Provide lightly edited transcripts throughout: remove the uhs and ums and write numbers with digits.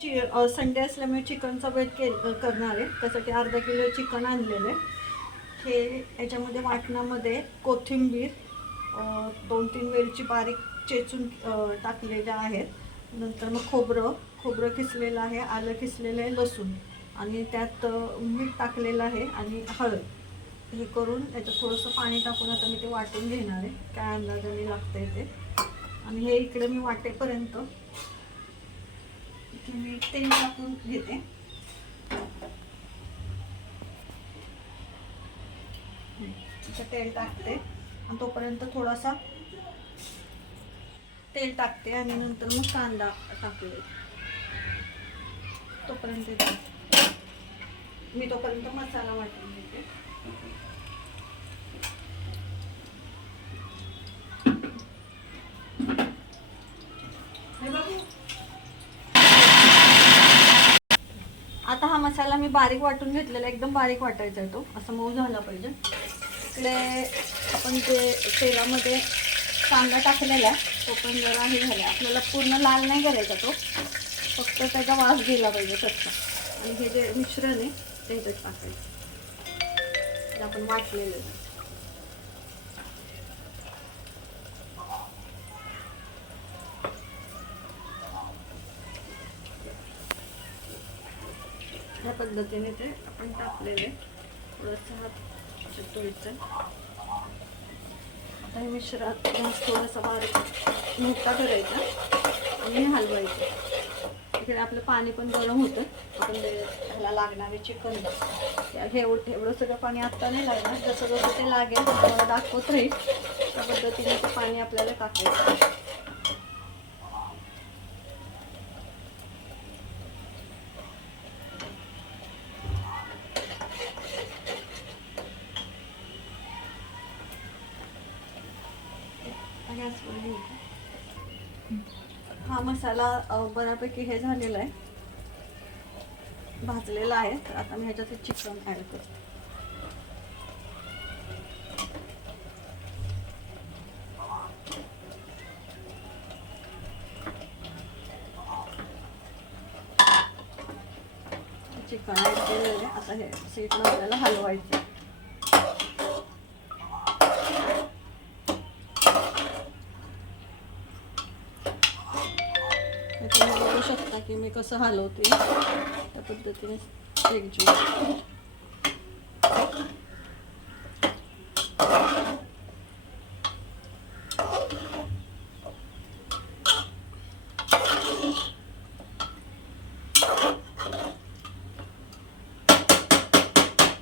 Sunday असल्यामुळे चिकनचा बेत करणार आहे. त्यासाठी अर्धा किलो चिकन आणलेलं आहे. हे याच्यामध्ये वाटणामध्ये कोथिंबीर, 2-3 वेलची बारीक चेचून टाकलेल्या आहेत. नंतर मग खोबरं किसलेलं आहे, आलं किसलेलं आहे, लसूण आणि त्यात मीठ टाकलेलं आहे आणि हळद. हे करून त्याच्यात थोडंसं पाणी टाकून आता मी ते वाटून घेणार आहे. काय अंदाजाने लागतंय ते. आणि हे इकडे मी वाटेपर्यंत मी तेल टाकून घेते. तेल टाकते आणि तोपर्यंत थोडासा तेल टाकते आणि नंतर मग कांदा टाकते. तोपर्यंत मसाला वाटून घेते. आता हा मसाला मी बारीक वाटून घेतलेला, एकदम बारीक वाटायचा आहे तो, असा मऊ झाला पाहिजे. इकडे आपण जे तेलामध्ये कांदा टाकलेला तो पण जरा हे झाला. आपल्याला पूर्ण लाल नाही करायचा तो, फक्त त्याचा वास गेला पाहिजे कच्चा. आणि हे जे मिश्रण आहे ते ह्याच्यात टाकायचं, आपण वाटलेलं आहे. या पद्धतीने ते आपण टाकलेले. थोडंसं हात शिजवायचं. आता हे मिश्रण थोडंसं बारीक मोठा करायचा आणि हलवायचं. इकडे आपलं पाणी पण गरम होतं. आपण ह्याला लागणारे चिकन हे एवढं सगळं पाणी आत्ता नाही लागणार. जसं जसं ते लागेल तुम्हाला दाखवत राहील त्या पद्धतीने ते पाणी आपल्याला टाकायचं. हा मसाला बऱ्यापैकी हे झालेला आहे, भाजलेला आहे. तर आता मी ह्याच्यात चिकन ॲड करते. चिकन ॲड केलेलं आहे. आता हे सीटला आपल्याला हलवायचं. तुम्ही बघू शकता की मी कसं हलवते त्या पद्धतीने एकजीव.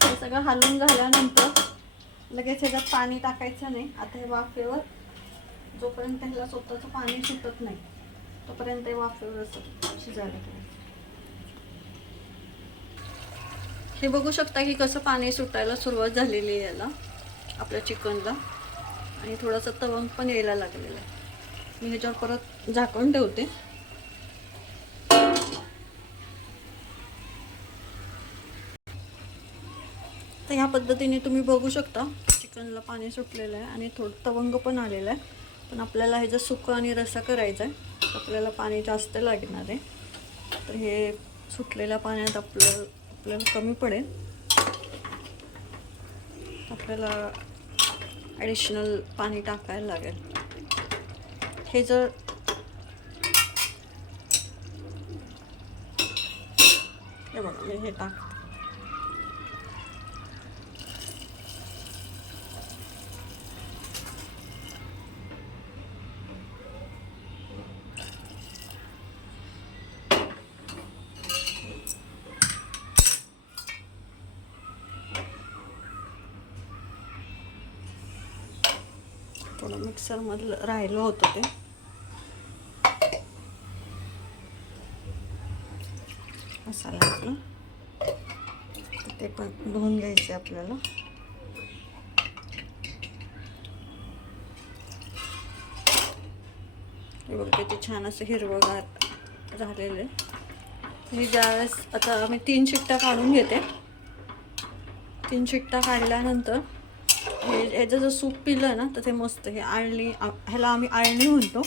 हे सगळं हलवून झाल्यानंतर लगेच ह्याच्यात पाणी टाकायचं नाही. आता हे वाफेवर जोपर्यंत ह्याला स्वतःचं पाणी सुटत नाही तोपर्यंत वाफेवर असं शिजायला ठेवायचं. हे बघू शकता की कसं पाणी सुटायला सुरुवात झालेली आहे याला, आपल्या चिकनला. आणि थोडासा तवंग पण यायला लागलेला आहे. मी ह्याच्यावर परत झाकून ठेवते. तर ह्या पद्धतीने तुम्ही बघू शकता चिकनला पाणी सुटलेलं आहे आणि थोडं तवंग पण आलेलं आहे. पण आपल्याला हे जर सुकं आणि रस्सा करायचा आहे तर आपल्याला पाणी जास्त लागणार आहे. तर हे सुटलेल्या पाण्यात आपल्याला कमी पडेल. आपल्याला ॲडिशनल पाणी टाकायला लागेल. हे जर हे बघा मी हे टाकते. थोडं मिक्सरमधलं राहिलं होतं ते मसाल्याचं, ते पण धुवून घ्यायचे आपल्याला. हे बघ किती छान असं हिरवंगार झालेलं आहे. हे ज्यावेळेस आता आम्ही 3 शिट्ट्या काढून घेते. 3 शिट्ट्या काढल्यानंतर ह्याचं जर सूप पिलं ना तर ते मस्त. हे आळणी, ह्याला आम्ही आळणी म्हणतो.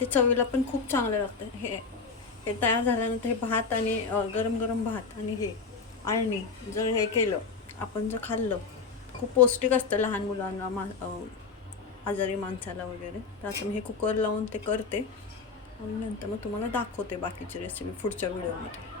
ते चवीला पण खूप चांगलं लागतं. हे हे तयार झाल्यानंतर हे भात आणि गरम गरम भात आणि हे आळणी जर हे केलं, आपण जर खाल्लं, खूप पौष्टिक असतं लहान मुलांना, आजारी माणसाला वगैरे. तर आता मी हे कुकर लावून ते करते आणि नंतर मग तुम्हाला दाखवते बाकीची रेसिपी पुढच्या व्हिडिओमध्ये.